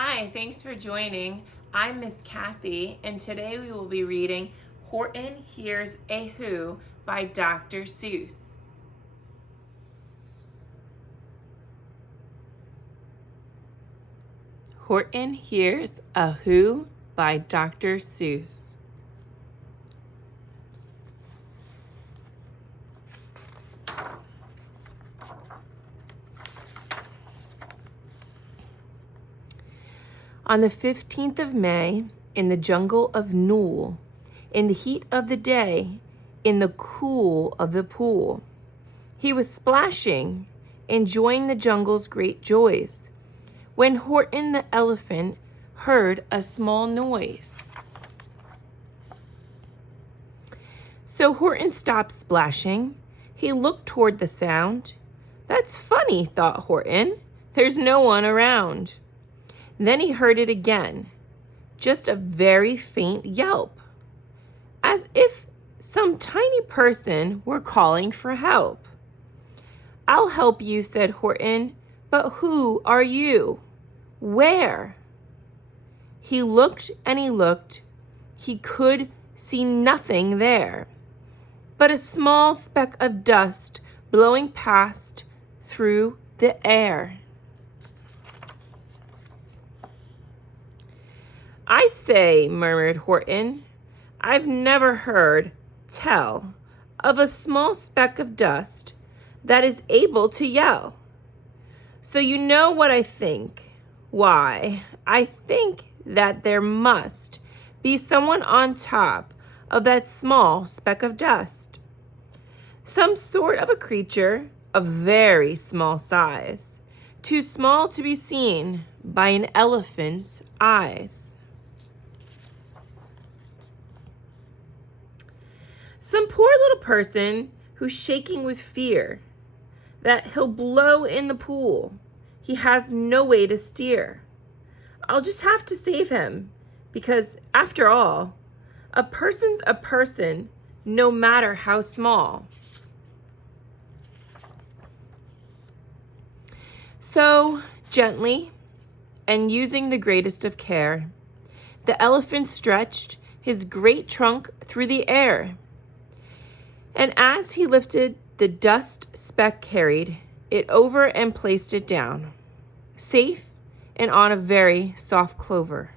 Hi, thanks for joining. I'm Miss Kathy, and today we will be reading Horton Hears a Who by Dr. Seuss. Horton Hears a Who by Dr. Seuss. On the 15th of May, in the jungle of Nool, in the heat of the day, in the cool of the pool, he was splashing, enjoying the jungle's great joys, when Horton the elephant heard a small noise. So Horton stopped splashing. He looked toward the sound. "That's funny," thought Horton. "There's no one around." Then he heard it again, just a very faint yelp, as if some tiny person were calling for help. "I'll help you," said Horton, "but who are you? Where?" He looked and he looked. He could see nothing there, but a small speck of dust blowing past through the air. "I say," murmured Horton, "I've never heard tell of a small speck of dust that is able to yell. So you know what I think? Why, I think that there must be someone on top of that small speck of dust. Some sort of a creature of very small size, too small to be seen by an elephant's eyes. Some poor little person who's shaking with fear that he'll blow in the pool. He has no way to steer. I'll just have to save him, because after all, a person's a person, no matter how small." So, gently, and using the greatest of care, the elephant stretched his great trunk through the air. And as he lifted the dust speck, carried it over and placed it down, safe and on a very soft clover.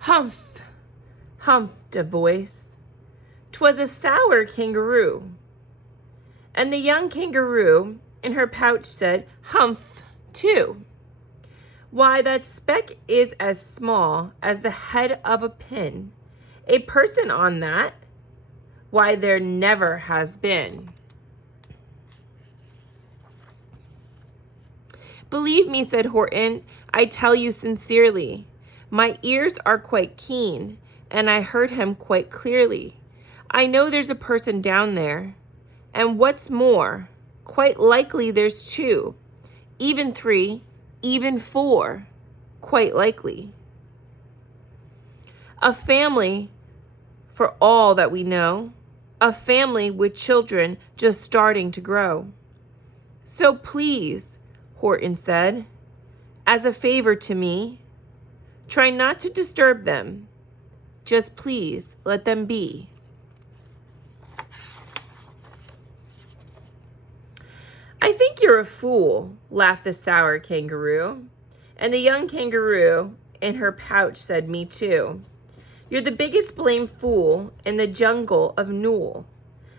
"Humph, humphed a voice. 'Twas a sour kangaroo." And the young kangaroo in her pouch said, "Humph," too. "Why, that speck is as small as the head of a pin. A person on that? Why, there never has been." "Believe me," said Horton, "I tell you sincerely. My ears are quite keen, and I heard him quite clearly. I know there's a person down there. And what's more, quite likely there's two, even three, even four, quite likely. A family, for all that we know, a family with children just starting to grow. So please," Horton said, "as a favor to me, try not to disturb them. Just please let them be." "I think you're a fool," laughed the sour kangaroo. And the young kangaroo in her pouch said, "Me too. You're the biggest blamed fool in the jungle of Nool."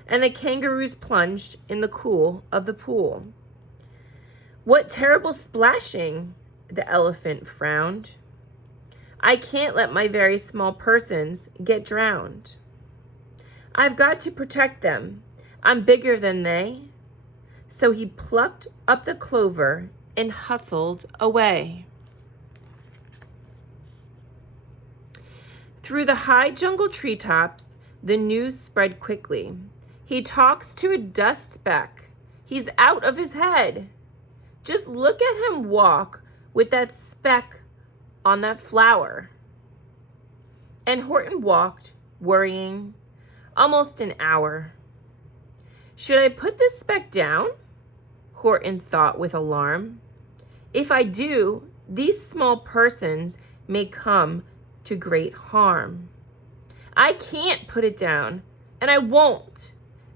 And the kangaroos plunged in the cool of the pool. "What terrible splashing!" the elephant frowned. "I can't let my very small persons get drowned. I've got to protect them. I'm bigger than they." So he plucked up the clover and hustled away. Through the high jungle treetops, the news spread quickly. "He talks to a dust speck. He's out of his head. Just look at him walk with that speck on that flower." And Horton walked, worrying, almost an hour. "Should I put this speck down?" Horton thought with alarm. If I do, these small persons may come to great harm. I can't put it down, and I won't.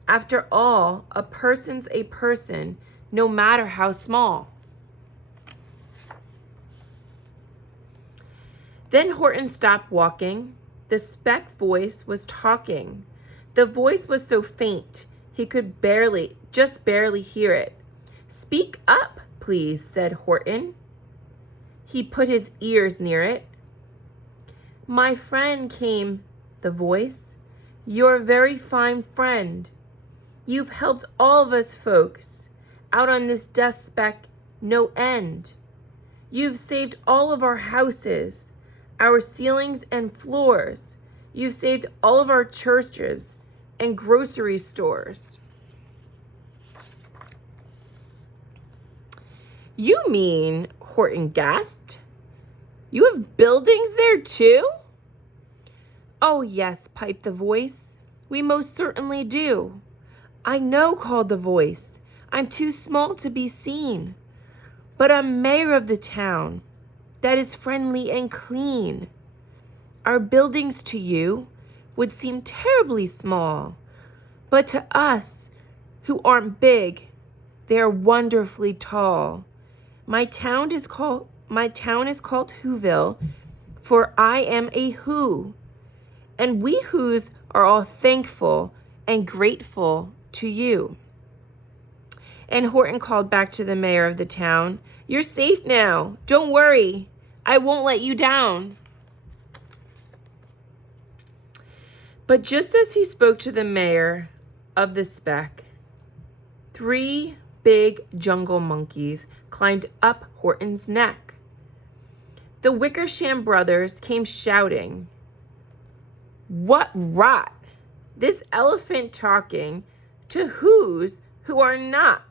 After all, a person's a person, no matter how small. Then Horton stopped walking. The speck voice was talking. The voice was so faint he could just barely hear it. Speak up, please, said Horton. He put his ears near it. My friend, came the voice. You're a very fine friend. You've helped all of us folks out on this dust speck no end. You've saved all of our houses, our ceilings and floors. You've saved all of our churches and grocery stores. You mean, Horton gasped, you have buildings there too? Oh yes, piped the voice. We most certainly do. I know, called the voice. I'm too small to be seen. But I'm mayor of the town that is friendly and clean. Our buildings to you would seem terribly small, but to us who aren't big, they are wonderfully tall. My town is called Whoville, for I am a Who, and we Whos are all thankful and grateful to you. And Horton called back to the mayor of the town, You're safe now. Don't worry. I won't let you down. But just as he spoke to the mayor of the speck, 3 big jungle monkeys climbed up Horton's neck. The Wickersham brothers came shouting, What rot! This elephant talking to Whos who are not.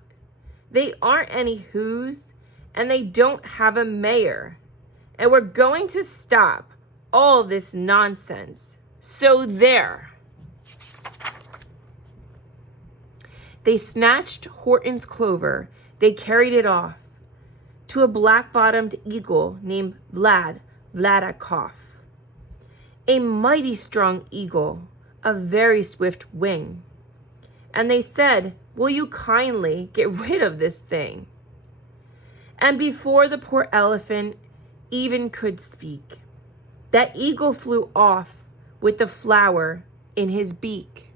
They aren't any Whos, and they don't have a mayor. And we're going to stop all this nonsense. So there. They snatched Horton's clover. They carried it off to a black-bottomed eagle named Vladikoff. A mighty strong eagle, a very swift wing. And they said, Will you kindly get rid of this thing? And before the poor elephant even could speak, that eagle flew off with the flower in his beak.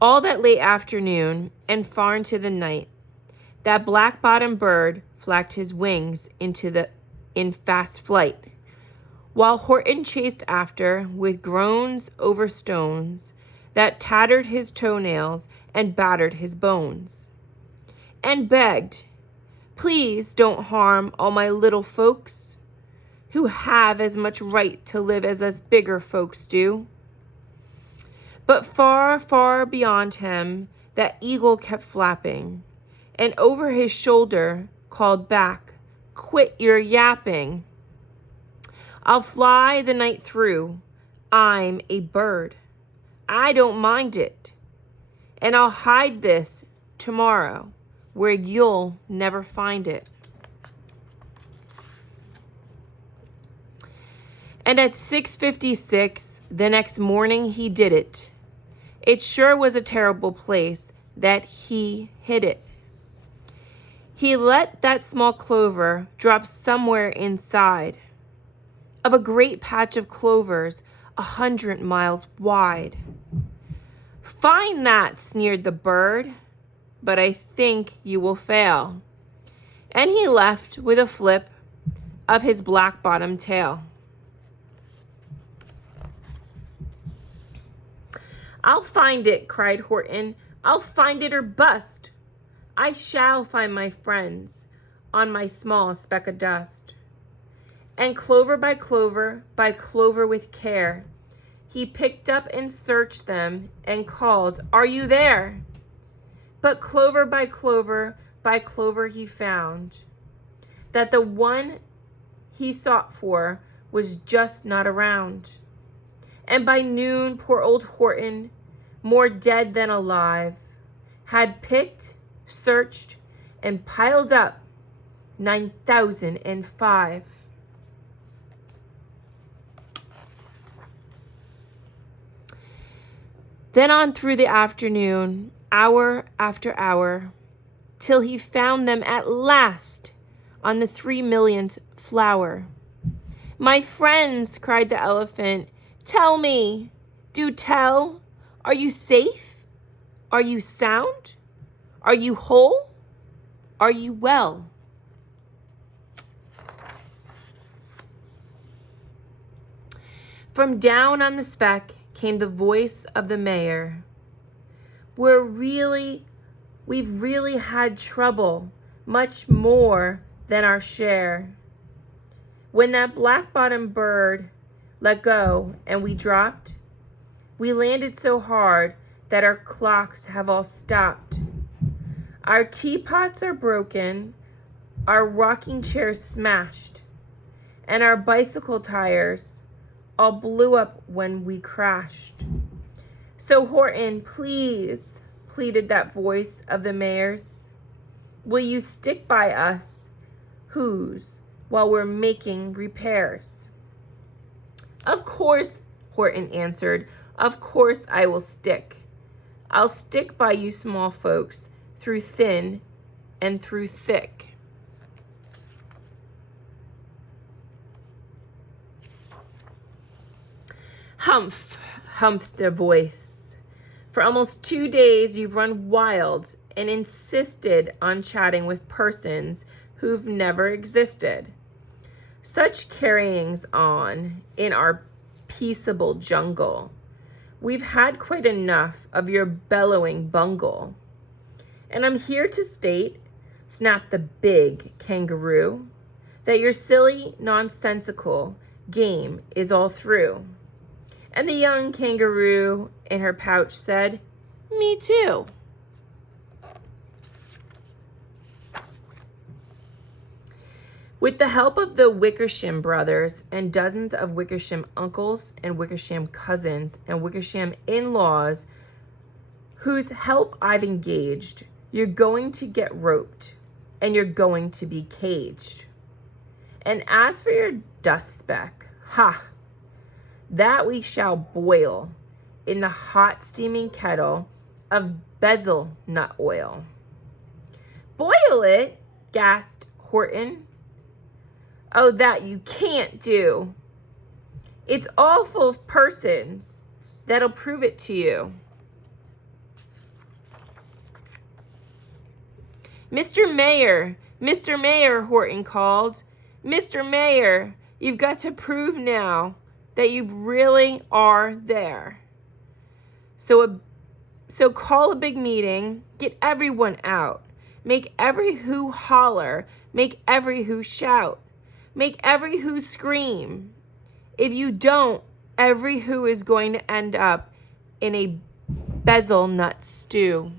All that late afternoon and far into the night, that black-bottomed bird flapped his wings in fast flight, while Horton chased after with groans over stones that tattered his toenails and battered his bones, and begged, Please don't harm all my little folks, who have as much right to live as us bigger folks do. But far, far beyond him, that eagle kept flapping, and over his shoulder called back, Quit your yapping. I'll fly the night through. I'm a bird. I don't mind it. And I'll hide this tomorrow where you'll never find it. And at 6:56 the next morning he did it. It sure was a terrible place that he hid it. He let that small clover drop somewhere inside of a great patch of clovers 100 miles wide. Find that, sneered the bird, but I think you will fail. And he left with a flip of his black-bottomed tail. I'll find it, cried Horton. I'll find it or bust. I shall find my friends on my small speck of dust. And clover by clover with care, he picked up and searched them and called, Are you there? But clover by clover he found that the one he sought for was just not around. And by noon, poor old Horton, more dead than alive, had picked, searched, and piled up 9,005. Then on through the afternoon, hour after hour, till he found them at last on the 3,000,000th flower. My friends, cried the elephant, tell me, do tell, are you safe? Are you sound? Are you whole? Are you well? From down on the speck came the voice of the mayor. We've really had trouble, much more than our share. When that black-bottomed bird let go and we dropped, we landed so hard that our clocks have all stopped. Our teapots are broken, our rocking chairs smashed, and our bicycle tires all blew up when we crashed. So Horton, please, pleaded that voice of the mayor's, will you stick by us, whose, while we're making repairs? Of course, Horton answered, of course I will stick. I'll stick by you small folks through thin and through thick. Humph, humphed the voice. For almost 2 days you've run wild and insisted on chatting with persons who've never existed. Such carryings on in our peaceable jungle. We've had quite enough of your bellowing bungle. And I'm here to state, snapped the big kangaroo, that your silly, nonsensical game is all through. And the young kangaroo in her pouch said, me too. With the help of the Wickersham brothers and dozens of Wickersham uncles and Wickersham cousins and Wickersham in-laws, whose help I've engaged, you're going to get roped and you're going to be caged. And as for your dust speck, that we shall boil in the hot steaming kettle of bezel nut oil. Boil it, gasped Horton. Oh, that you can't do. It's all full of persons that'll prove it to you. Mr. Mayor, Horton called. Mr. Mayor, you've got to prove now that you really are there. So call a big meeting, get everyone out, make every who holler, make every who shout, make every who scream. If you don't, every who is going to end up in a bezel nut stew.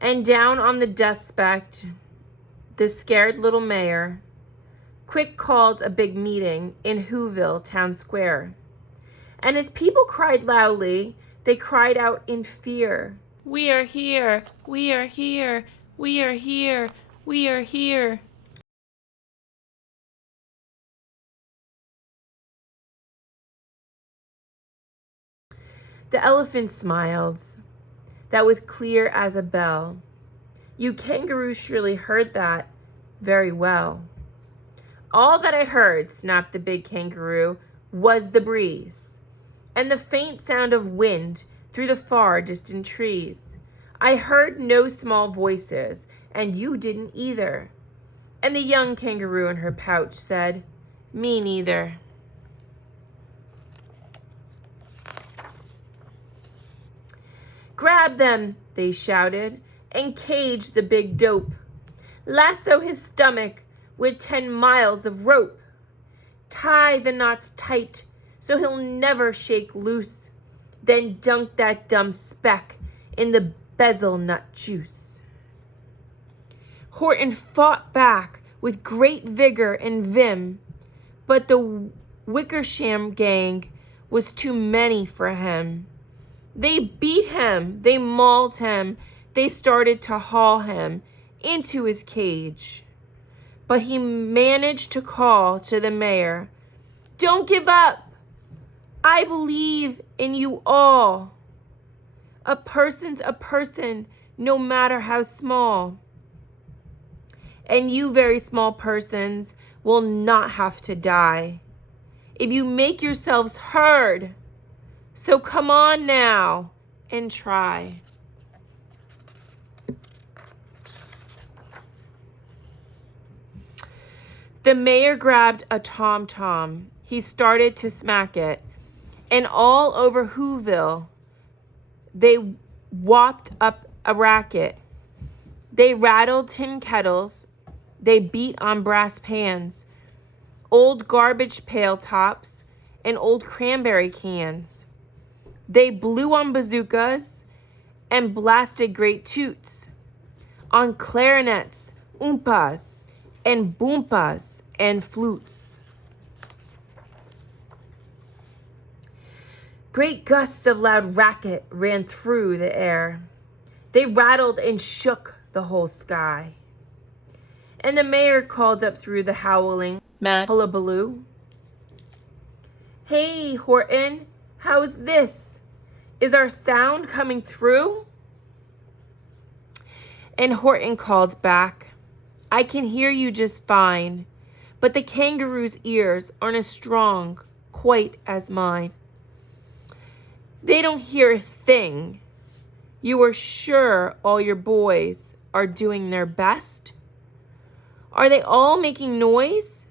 And down on the dust speck, the scared little mayor quick called a big meeting in Whoville Town Square. And as people cried loudly, they cried out in fear. We are here, we are here, we are here, we are here. The elephant smiled. That was clear as a bell. You kangaroos surely heard that very well. All that I heard, snapped the big kangaroo, was the breeze and the faint sound of wind through the far distant trees. I heard no small voices, and you didn't either. And the young kangaroo in her pouch said, me neither. Grab them, they shouted, and cage the big dope. Lasso his stomach with 10 miles of rope. Tie the knots tight so he'll never shake loose. Then dunk that dumb speck in the bezel nut juice. Horton fought back with great vigor and vim, But the Wickersham gang was too many for him. They beat him, they mauled him, they started to haul him into his cage. But he managed to call to the mayor, "Don't give up. I believe in you all. A person's a person, no matter how small. And you very small persons will not have to die if you make yourselves heard. So come on now and try." The mayor grabbed a tom-tom. He started to smack it. And all over Whoville, they whopped up a racket. They rattled tin kettles. They beat on brass pans, old garbage pail tops, and old cranberry cans. They blew on bazookas and blasted great toots, on clarinets, oompas, and boompas, and flutes. Great gusts of loud racket ran through the air. They rattled and shook the whole sky. And the mayor called up through the howling hullabaloo, "Hey, Horton, how's this? Is our sound coming through?" And Horton called back, "I can hear you just fine, but the kangaroo's ears aren't as strong quite as mine. They don't hear a thing. You are sure all your boys are doing their best? Are they all making noise?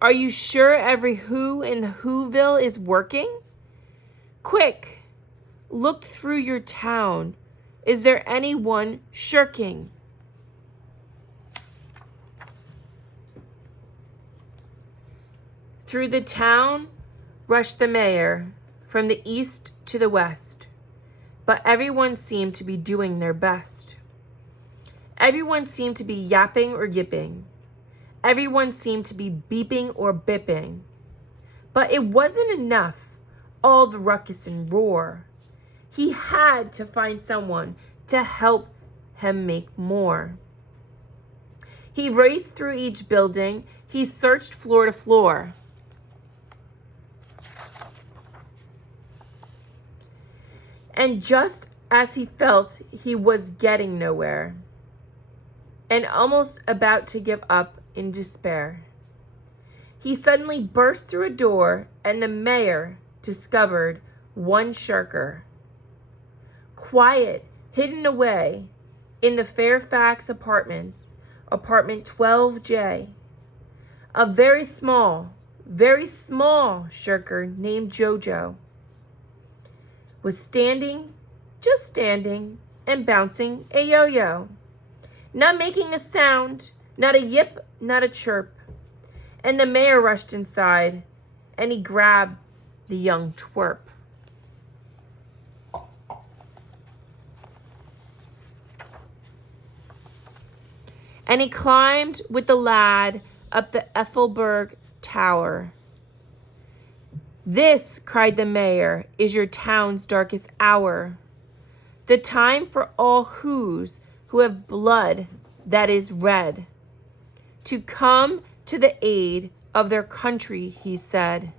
Are you sure every who in the Whoville is working? Quick, look through your town. Is there anyone shirking?" Through the town rushed the mayor, from the east to the west, but everyone seemed to be doing their best. Everyone seemed to be yapping or yipping. Everyone seemed to be beeping or bipping. But it wasn't enough, all the ruckus and roar. He had to find someone to help him make more. He raced through each building. He searched floor to floor. And just as he felt he was getting nowhere and almost about to give up in despair, he suddenly burst through a door, and the mayor discovered one shirker, quiet, hidden away in the Fairfax apartments, apartment 12J. A very small shirker named Jojo was standing, just standing, and bouncing a yo-yo. Not making a sound, not a yip, not a chirp. And the mayor rushed inside, and he grabbed the young twerp. And he climbed with the lad up the Ethelberg Tower. "This," cried the mayor, "is your town's darkest hour. The time for all who have blood that is red, to come to the aid of their country," he said.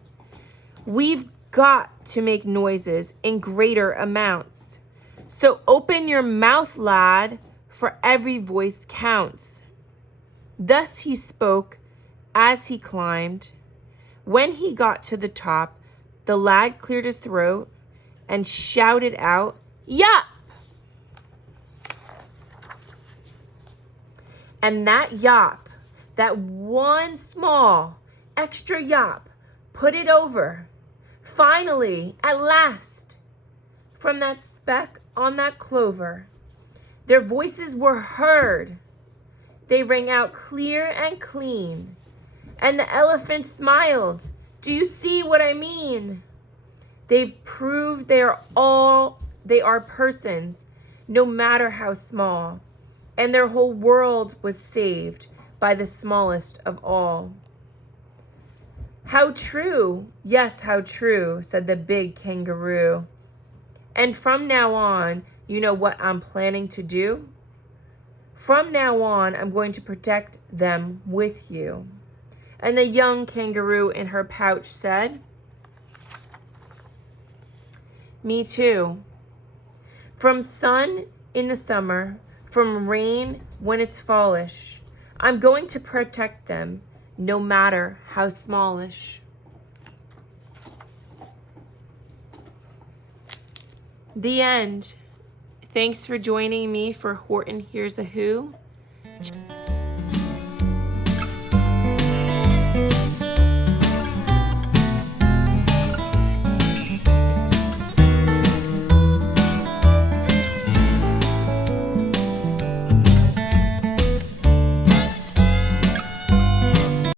"We've got to make noises in greater amounts. So open your mouth, lad, for every voice counts." Thus he spoke as he climbed. When he got to the top, the lad cleared his throat and shouted out, "Yap!" And that yap, that one small extra yap, put it over. Finally, at last, from that speck on that clover, their voices were heard. They rang out clear and clean. And the elephant smiled. "Do you see what I mean? They've proved they are persons, no matter how small. And their whole world was saved by the smallest of all." How true. Yes, how true, said the big kangaroo. And from now on, you know what I'm planning to do? From now on, I'm going to protect them with you. And the young kangaroo in her pouch said, me too. From sun in the summer, from rain when it's fallish, I'm going to protect them, no matter how smallish. The end. Thanks for joining me for Horton Hears a Who.